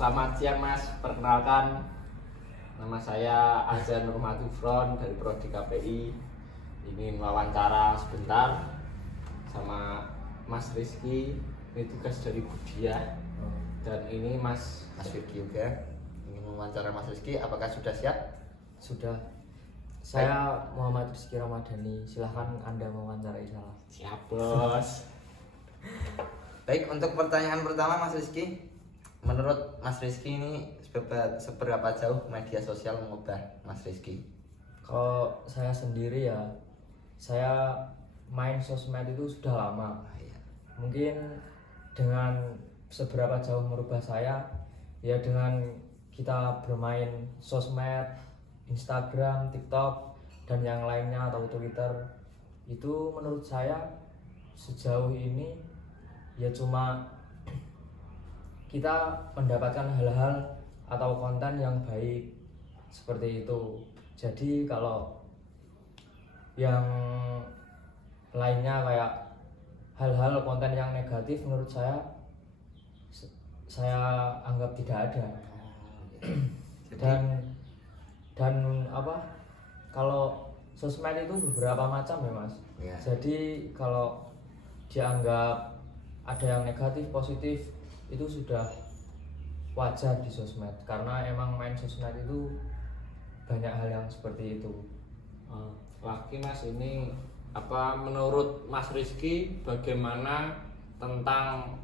Selamat siang Mas, perkenalkan nama saya Azan Nurmatifron dari Prodi KPI. Ingin wawancara sebentar sama Mas Rizky, ini tugas dari Budia. Dan ini Mas Rizky juga ingin mewawancara Mas Rizky, apakah sudah siap? Sudah. Saya Muhammad Rizky Ramadhani, silahkan Anda mewawancarai saya. Siap Bos. Baik, untuk pertanyaan pertama Mas Rizky, menurut Mas Rizky ini seberapa jauh media sosial mengubah Mas Rizky? Kalau saya sendiri ya, saya main sosmed itu sudah lama. Mungkin dengan seberapa jauh merubah saya, ya dengan kita bermain sosmed, Instagram, TikTok, dan yang lainnya atau Twitter, itu menurut saya sejauh ini ya cuma kita mendapatkan hal-hal atau konten yang baik seperti itu. Jadi kalau yang lainnya kayak hal-hal konten yang negatif, menurut saya anggap tidak ada. dan apa, kalau sosmed itu beberapa macam ya Mas Ya. Jadi kalau dianggap ada yang negatif positif itu sudah wajar di sosmed, karena emang main sosmed itu banyak hal yang seperti itu. Lagi Mas, ini apa menurut Mas Rizky bagaimana tentang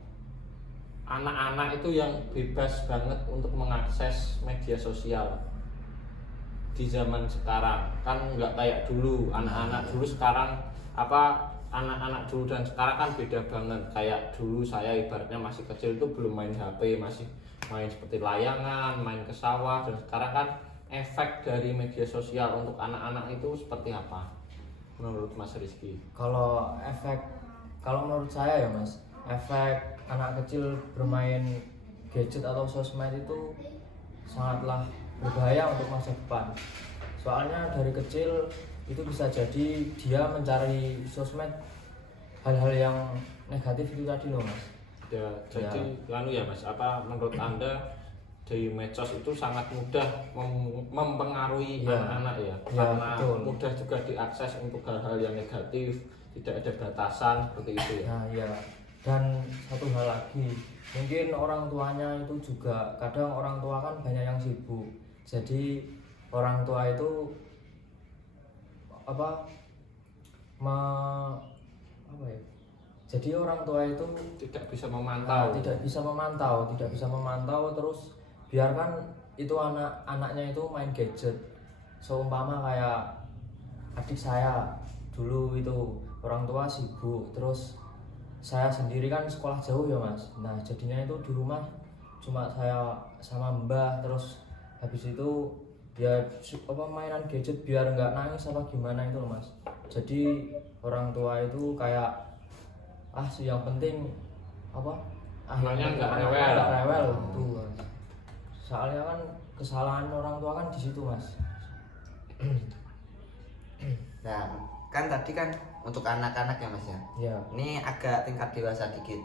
anak-anak itu yang bebas banget untuk mengakses media sosial di zaman sekarang? Kan nggak kayak dulu, anak-anak dulu sekarang apa, anak-anak dulu dan sekarang kan beda banget. Kayak dulu saya ibaratnya masih kecil itu belum main HP, masih main seperti layangan, main ke sawah. Dan sekarang kan efek dari media sosial untuk anak-anak itu seperti apa menurut Mas Rizky? Kalau menurut saya ya Mas, efek anak kecil bermain gadget atau sosmed itu sangatlah berbahaya untuk masa depan. Soalnya dari kecil itu bisa jadi dia mencari sosmed hal-hal yang negatif itu tadi loh Mas. Ya, jadi lalu ya Mas, apa menurut Anda di medsos itu sangat mudah mempengaruhi anak-anak ya, karena betul. mudah juga diakses untuk hal-hal yang negatif, tidak ada batasan seperti itu ya. Nah ya, dan satu hal lagi, mungkin orang tuanya itu juga, kadang orang tua kan banyak yang sibuk, jadi orang tua itu jadi orang tua itu tidak bisa memantau, tidak bisa memantau, terus biarkan itu anak-anaknya itu main gadget. Seumpama kayak adik saya dulu itu, orang tua sibuk, terus saya sendiri kan sekolah jauh ya Mas. Nah jadinya itu di rumah cuma saya sama mbah, terus habis itu ya mainan gadget biar nggak nangis apa gimana itu loh Mas. Jadi orang tua itu kayak yang penting anaknya nggak rewel tuh Mas. Soalnya kan kesalahan orang tua kan di situ Mas. Nah, kan tadi kan untuk anak-anak ya Mas ya. Ya. Ini agak tingkat dewasa dikit.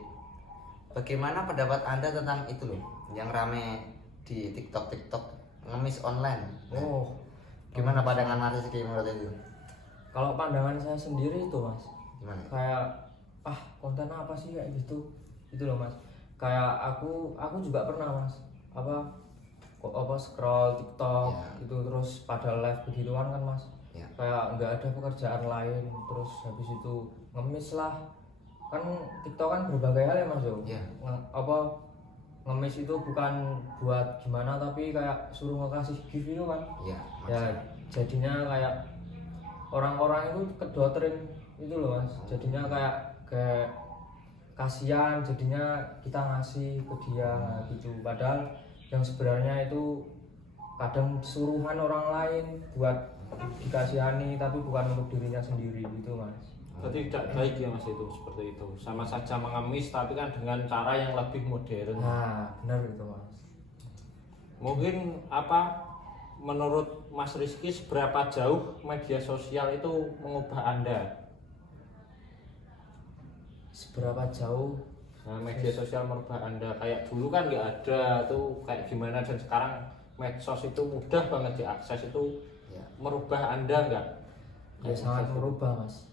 Bagaimana pendapat Anda tentang itu loh, yang rame di TikTok ngemis online? Nah, gimana pandangan Mas Rizky menurut itu? Kalau pandangan saya sendiri itu Mas, Gimana? kayak konten apa sih kayak gitu, itu loh Mas. Kayak aku juga pernah Mas, scroll TikTok itu terus pada live begituan kan Mas. Kayak nggak ada pekerjaan lain, terus habis itu ngemis lah. Kan TikTok kan berbagai hal ya Mas yo. Ngemis itu bukan buat gimana, tapi kayak suruh ngekasih gift itu kan. Ya jadinya kayak orang-orang itu kedoktrin itu loh Mas. Jadinya kayak kasihan, jadinya kita ngasih ke dia gitu. Padahal yang sebenarnya itu kadang suruhan orang lain buat dikasihani, tapi bukan untuk dirinya sendiri gitu Mas. Berarti tidak baik ya Mas itu, seperti itu. Sama saja mengemis tapi kan dengan cara yang lebih modern. Nah benar itu Mas. Mungkin menurut Mas Rizky seberapa jauh media sosial itu mengubah Anda? Seberapa jauh Nah, media sosial merubah Anda kayak dulu kan nggak ada tuh kayak gimana, dan sekarang medsos itu mudah banget diakses, itu Ya. merubah Anda nggak? Ya sangat merubah mas.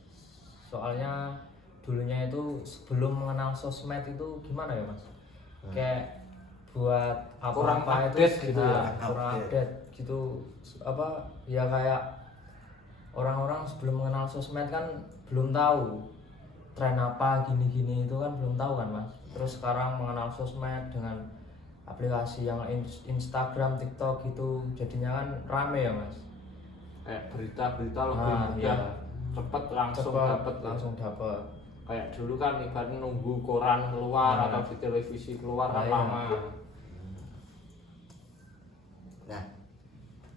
Soalnya dulunya itu sebelum mengenal sosmed itu gimana ya mas? Kayak buat Kurang apa-apa update itu gitu ya? kurang update gitu. Apa ya kayak orang-orang sebelum mengenal sosmed kan belum tahu tren apa gini-gini itu kan belum tahu kan mas. Terus sekarang mengenal sosmed dengan aplikasi yang Instagram, TikTok gitu jadinya kan rame ya mas. Kayak berita-berita lebih Ah, mudah, iya. cepet langsung Cepet, dapet ya. langsung dapat. Kayak dulu kan ibaratnya nunggu koran keluar atau di televisi keluar kan Ah, iya. lama. Nah,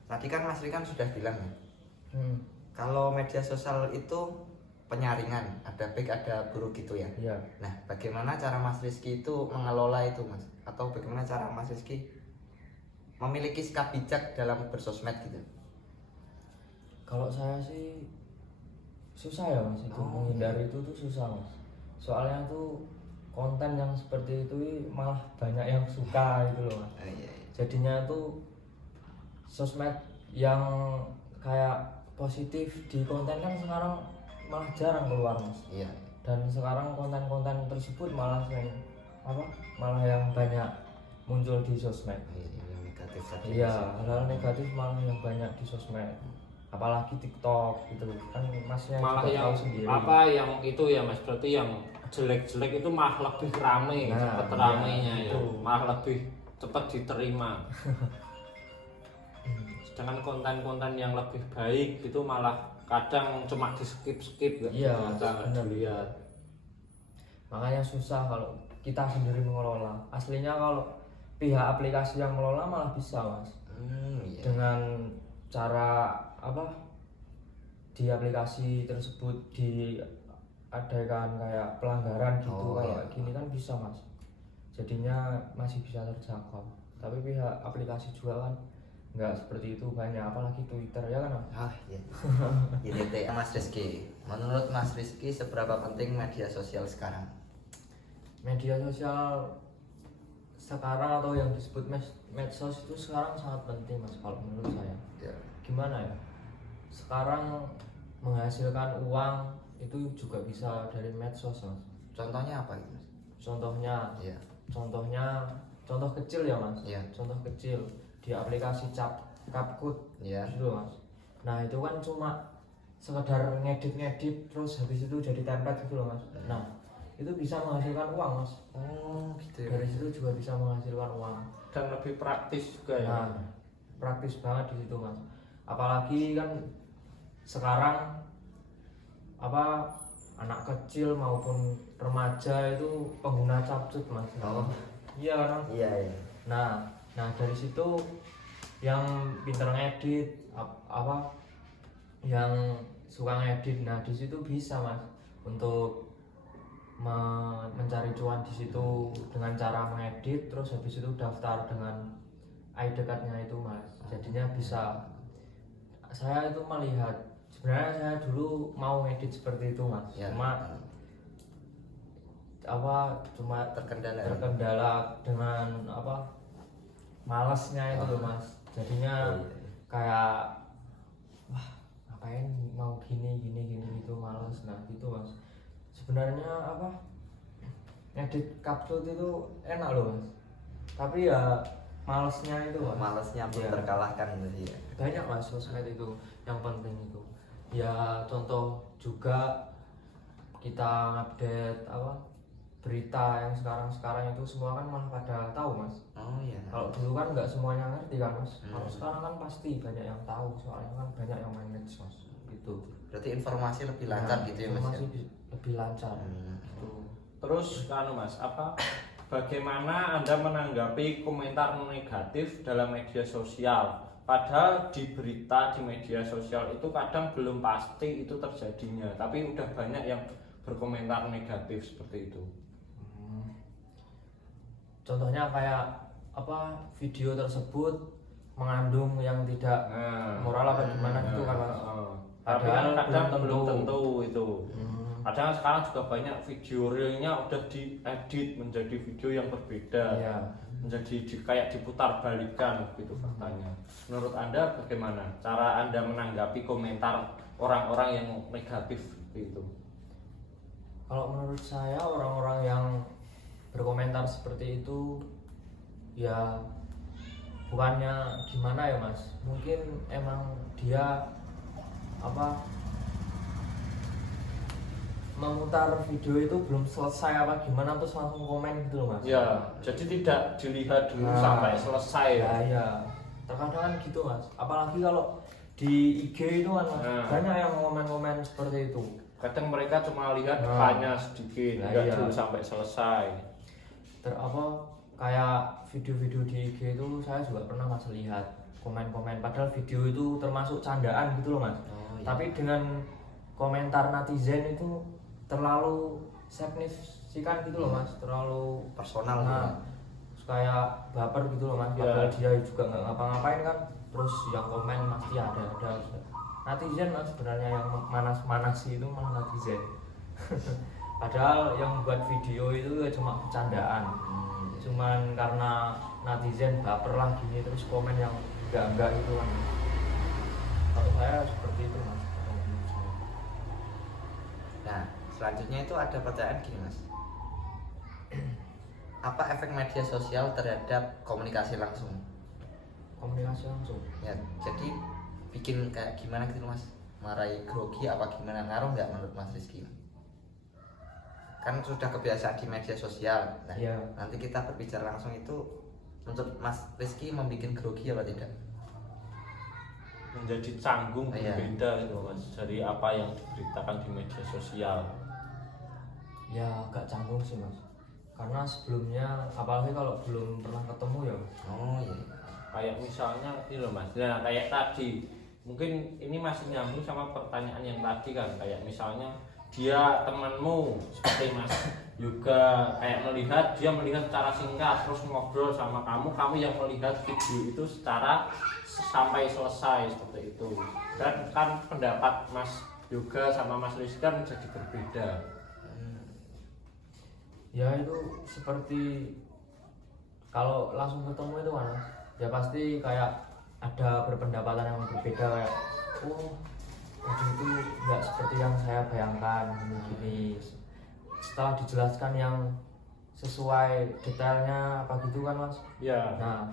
tadi kan Mas Rikan sudah bilang ya, Hmm, kalau media sosial itu penyaringan, ada baik ada buruk gitu ya. iya. Nah, bagaimana cara Mas Rizky itu mengelola itu Mas? Atau bagaimana cara Mas Rizky memiliki sikap bijak dalam bersosmed gitu? Kalau saya sih susah ya mas, itu Oh, menghindari itu tuh susah mas. Soalnya tuh konten yang seperti itu malah banyak yang suka gitu loh mas. Iya, iya. Jadinya tuh sosmed yang kayak positif di konten kan sekarang malah jarang keluar mas. Iya. Dan sekarang konten-konten tersebut malah yang apa? Malah yang banyak muncul di sosmed. Iya, yang negatif tadi. Iya, hal-hal negatif malah yang banyak di sosmed. Apalagi TikTok gitu kan masnya Malah juga yang tahu sendiri. apa yang itu ya mas, berarti yang jelek-jelek itu malah lebih rame, Nah, cepet iya, ramenya ya, itu. malah lebih cepat diterima. Sedangkan konten-konten yang lebih baik itu malah kadang cuma di skip-skip nggak Iya, dibaca, nggak benar. dilihat. Makanya susah kalau kita sendiri mengelola. Aslinya kalau pihak aplikasi yang mengelola malah bisa mas. Iya. Dengan cara apa di aplikasi tersebut diadakan kayak pelanggaran gitu, Oh, kalau iya. gini kan bisa mas. Jadinya masih bisa terjangkau. Tapi pihak aplikasi juga kan nggak seperti itu banyak, apalagi Twitter ya kan mas. Ah, iya. Jadi deh, Mas Rizky, menurut Mas Rizky seberapa penting media sosial sekarang? Media sosial sekarang atau yang disebut medsos itu sekarang sangat penting mas kalau menurut saya. Ya. Gimana ya, sekarang menghasilkan uang itu juga bisa dari medsos mas. Contohnya apa itu Mas? Contohnya Iya. contoh kecil ya mas. Iya. Contoh kecil di aplikasi CapCut Iya. gitu mas. Nah itu kan cuma sekedar ngedit terus habis itu jadi template gitu loh mas. Nah itu bisa menghasilkan uang mas. Oh, gitu ya. Dari situ juga bisa menghasilkan uang. Dan lebih praktis juga ya. Nah, praktis banget di situ mas. Apalagi kan sekarang apa anak kecil maupun remaja itu pengguna CapCut mas. Oh. Iya kan. Iya, iya. Nah dari situ yang pinter ngedit apa yang suka ngedit, nah di situ bisa mas untuk mencari cuan di situ dengan cara mengedit, terus habis itu daftar dengan ID card-nya itu mas. Jadinya bisa, saya itu melihat sebenarnya saya dulu mau ngedit seperti itu mas, Ya. cuma Terkendala. terkendala dengan apa malasnya itu loh mas. Jadinya Oh, iya. kayak wah ngapain mau gini gitu, males. Nah gitu mas, sebenarnya apa ngedit CapCut itu enak loh mas, tapi ya malesnya itu mas. Malesnya pun Iya. terkalahkan gitu ya. Banyak mas sosmed itu yang penting itu ya. Contoh juga kita update apa berita yang sekarang itu semua kan malah pada tahu mas. Oh iya. Kalau dulu kan nggak semuanya ngerti kan mas. Kalau Hmm. sekarang kan pasti banyak yang tahu, soalnya kan banyak yang main medsos gitu. Berarti informasi lebih lancar Nah, gitu ya Mas. informasi Ya? lebih lancar Hmm. gitu. Terus anu mas, apa bagaimana Anda menanggapi komentar negatif dalam media sosial? Padahal di berita di media sosial itu kadang belum pasti itu terjadinya, tapi udah banyak yang berkomentar negatif seperti itu. Contohnya kayak apa video tersebut mengandung yang tidak moral apa gimana gitu kan mas. Tapi kan Padahal kadang belum belum tentu. tentu itu. Kadang sekarang juga banyak video realnya udah diedit menjadi video yang berbeda, Iya. menjadi kayak diputar balikan gitu faktanya. Menurut Anda bagaimana cara Anda menanggapi komentar orang-orang yang negatif seperti itu? Kalau menurut saya orang-orang yang berkomentar seperti itu ya bukannya gimana ya Mas, mungkin emang dia memutar video itu belum selesai apa gimana terus langsung komen gitu loh Mas. Ya, jadi tidak dilihat dulu sampai selesai ya. Ya, terkadang kan gitu Mas, apalagi kalau di IG itu kan Mas, banyak yang komen-komen seperti itu. Kadang mereka cuma lihat depannya sedikit, nggak dulu sampai selesai. Kayak video-video di IG itu saya juga pernah Mas lihat komen-komen, padahal video itu termasuk candaan gitu loh Mas. Tapi dengan komentar netizen itu terlalu signifikan gitu loh Mas, terlalu Personal terus kayak baper gitu loh Mas, padahal dia juga nggak ngapa-ngapain kan, terus yang komen pasti ada netizen Mas, sebenarnya yang manas-manasi itu malah netizen. Padahal yang buat video itu ya cuma bercandaan, cuman karena netizen baper lah gini terus komen yang enggak gitu kan. Kalau saya seperti itu Mas. Nah, selanjutnya itu ada pertanyaan gini Mas. Apa efek media sosial terhadap komunikasi langsung? Komunikasi langsung. Ya, jadi bikin kayak gimana gitu Mas? Marahi grogi apa gimana, ngaruh nggak menurut Mas Rizky? Kan sudah kebiasaan di media sosial. Nah, nanti kita berbicara langsung itu menurut Mas Rizky membuat grogi apa tidak? Menjadi canggung berbeda gitu Mas dari apa yang diberitakan di media sosial. Ya agak canggung sih Mas, karena sebelumnya apalagi kalau belum pernah ketemu ya Mas. Kayak misalnya ini loh Mas, nah kayak tadi mungkin ini masih nyambung sama pertanyaan yang tadi kan, kayak misalnya dia temanmu seperti Mas juga kayak dia melihat secara singkat terus ngobrol sama kamu yang melihat video itu secara sampai selesai seperti itu, dan kan pendapat Mas juga sama Mas Rizky kan jadi berbeda. Ya itu seperti kalau langsung ketemu itu kan Mas, ya pasti kayak ada berpendapatan yang berbeda, kayak jadi itu nggak seperti yang saya bayangkan gini. Setelah dijelaskan yang sesuai detailnya apa gitu kan Mas. Ya. Nah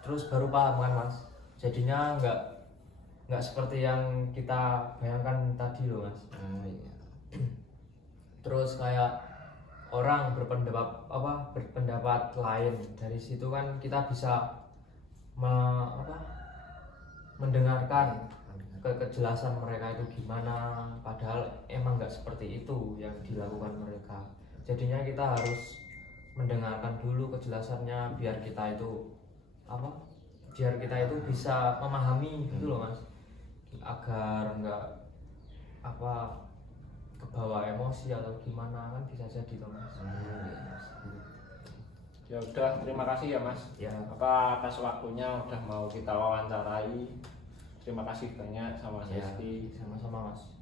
terus baru paham kan Mas, jadinya nggak seperti yang kita bayangkan tadi loh Mas. Terus kayak orang berpendapat lain, dari situ kan kita bisa mendengarkan kejelasan mereka itu gimana, padahal emang nggak seperti itu yang dilakukan mereka. Jadinya kita harus mendengarkan dulu kejelasannya biar kita itu bisa memahami gitu loh Mas, agar nggak kebawa emosi atau gimana kan bisa jadi toh Mas. Ya udah, terima kasih ya Mas. Ya. Atas waktunya udah mau kita wawancarai. Terima kasih banyak sama Mas Rizky. Sama-sama Mas.